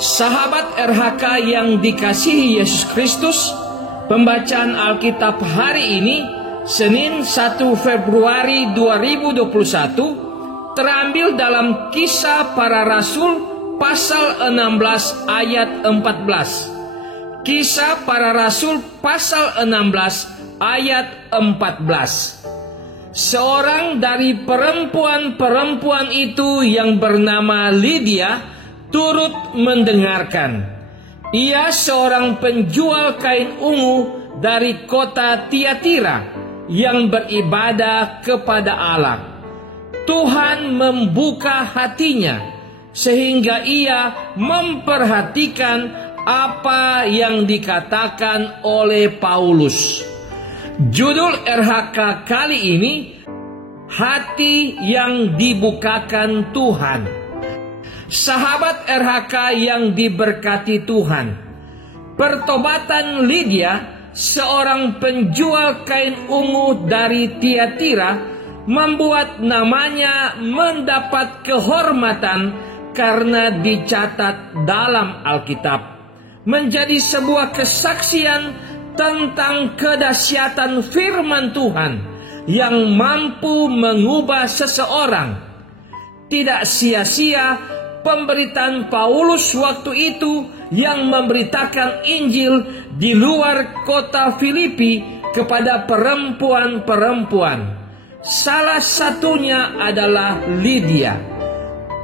Sahabat RHK yang dikasihi Yesus Kristus, pembacaan Alkitab hari ini, Senin 1 Februari 2021, terambil dalam Kisah Para Rasul pasal 16 ayat 14. Kisah Para Rasul pasal 16 ayat 14. Seorang dari perempuan-perempuan itu yang bernama Lydia turut mendengarkan. Ia seorang penjual kain ungu dari kota Tiatira yang beribadah kepada Allah. Tuhan membuka hatinya sehingga ia memperhatikan apa yang dikatakan oleh Paulus. Judul RHK kali ini, Hati yang Dibukakan Tuhan. Sahabat RHK yang diberkati Tuhan, pertobatan Lydia, seorang penjual kain ungu dari Tiatira, membuat namanya mendapat kehormatan karena dicatat dalam Alkitab, menjadi sebuah kesaksian tentang kedahsyatan firman Tuhan yang mampu mengubah seseorang. Tidak sia-sia pemberitaan Paulus waktu itu yang memberitakan Injil di luar kota Filipi kepada perempuan-perempuan. Salah satunya adalah Lydia.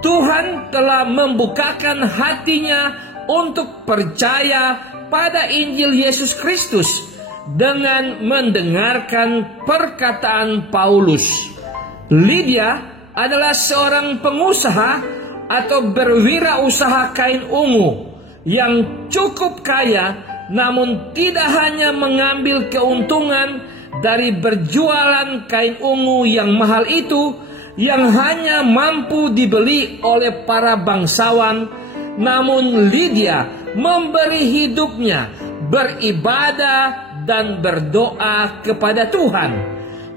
Tuhan telah membukakan hatinya untuk percaya pada Injil Yesus Kristus dengan mendengarkan perkataan Paulus. Lydia adalah seorang pengusaha atau berwirausaha kain ungu yang cukup kaya, namun tidak hanya mengambil keuntungan dari berjualan kain ungu yang mahal itu, yang hanya mampu dibeli oleh para bangsawan, namun Lydia memberi hidupnya beribadah dan berdoa kepada Tuhan,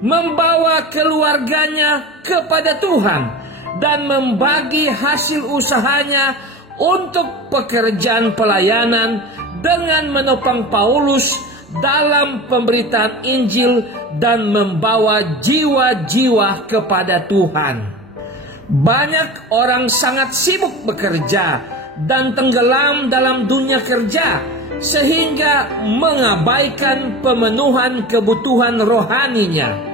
membawa keluarganya kepada Tuhan, dan membagi hasil usahanya untuk pekerjaan pelayanan dengan menopang Paulus dalam pemberitaan Injil dan membawa jiwa-jiwa kepada Tuhan. Banyak orang sangat sibuk bekerja dan tenggelam dalam dunia kerja sehingga mengabaikan pemenuhan kebutuhan rohaninya.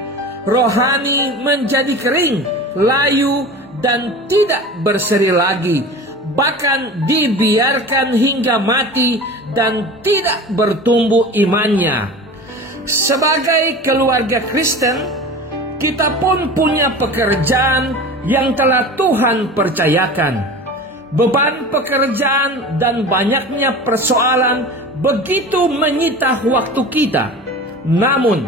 Rohani menjadi kering, layu, dan tidak berseri lagi, bahkan dibiarkan hingga mati dan tidak bertumbuh imannya. Sebagai keluarga Kristen, kita pun punya pekerjaan yang telah Tuhan percayakan. Beban pekerjaan dan banyaknya persoalan begitu menyita waktu kita. Namun,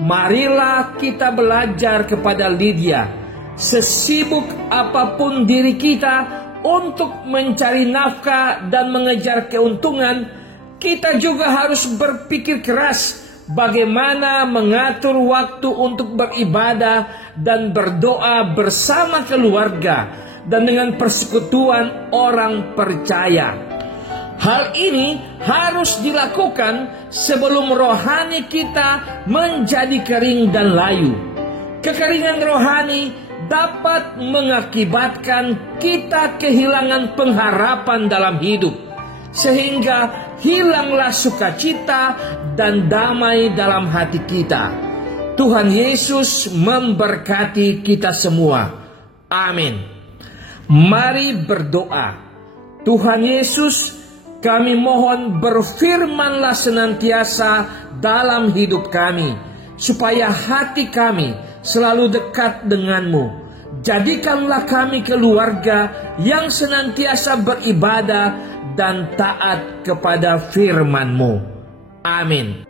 marilah kita belajar kepada Lydia. Sesibuk apapun diri kita untuk mencari nafkah dan mengejar keuntungan, kita juga harus berpikir keras bagaimana mengatur waktu untuk beribadah dan berdoa bersama keluarga dan dengan persekutuan orang percaya. Hal ini harus dilakukan sebelum rohani kita menjadi kering dan layu. Kekeringan rohani dapat mengakibatkan kita kehilangan pengharapan dalam hidup, sehingga hilanglah sukacita dan damai dalam hati kita. Tuhan Yesus memberkati kita semua. Amin. Mari berdoa. Tuhan Yesus, kami mohon berfirmanlah senantiasa dalam hidup kami, supaya hati kami selalu dekat denganmu. Jadikanlah kami keluarga yang senantiasa beribadah dan taat kepada firman-Mu. Amin.